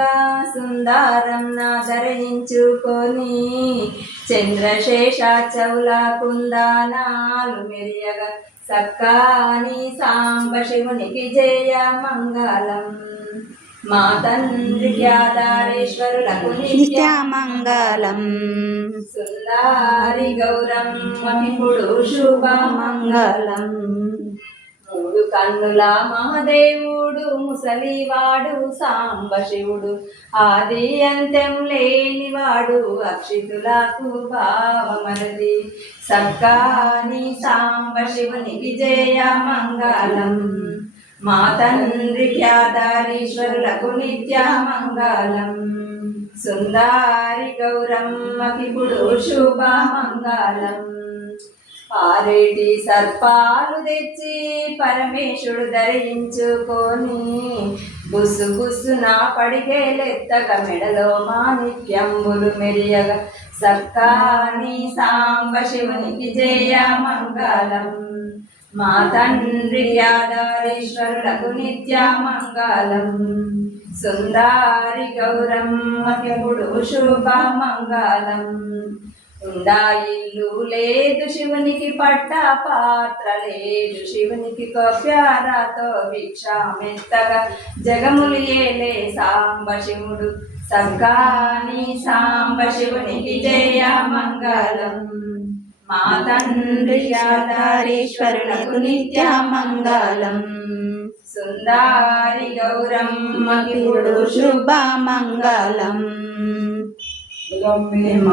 గంగా సుందరం నా ధరించుకొని చంద్రశేషాచౌల కుందనాలు మెరియగా సక్కాని సాంబ శివునికి జయ మంగళం. మా తండ్రికి ఆధారేశ్వరులకు నిత్య మంగళం. సుందరి గౌరమ్మకిప్పుడు శుభ మంగళం. మూడు కన్నుల మహాదేవుడు ముసలివాడు సాంబ శివుడు ఆది అంత్యం లేనివాడు అక్షితులకు భావమరది సక్కాని సాంబ శివునికి జయ మంగళం. మా తండ్రికి ఆధారీశ్వరులకు నిత్య మంగళం. సుందరి గౌరమ్మకిప్పుడు శుభ మంగళం. పారేటి సర్పాలు తెచ్చి పరమేశుడు ధరించుకొని బుస్సు బుస్సున పడిగేలెత్తక మెడలో మాణిక్యంబులు మెరియగా సక్కాని సాంబ శివునికి జయ మంగళం. మా తండ్రి ఆధారేశ్వరులకు నిత్య మంగళం. సుందరి గౌరమ్మకిప్పుడు శుభ మంగళం. ఉండా ఇల్లు లేదు శివునికి పట్ట పాత్ర లేదు శివునికి కొప్యారతో భిక్షామెత్తగా జగములు ఏలే సాంబ శివుడు సక్కాని సాంబ శివునికి జయ మంగళం. మా తండ్రి ఆధారేశ్వరులకు నిత్య మంగళం. సుందరి గౌరమ్మకిప్పుడు శుభ మంగళం.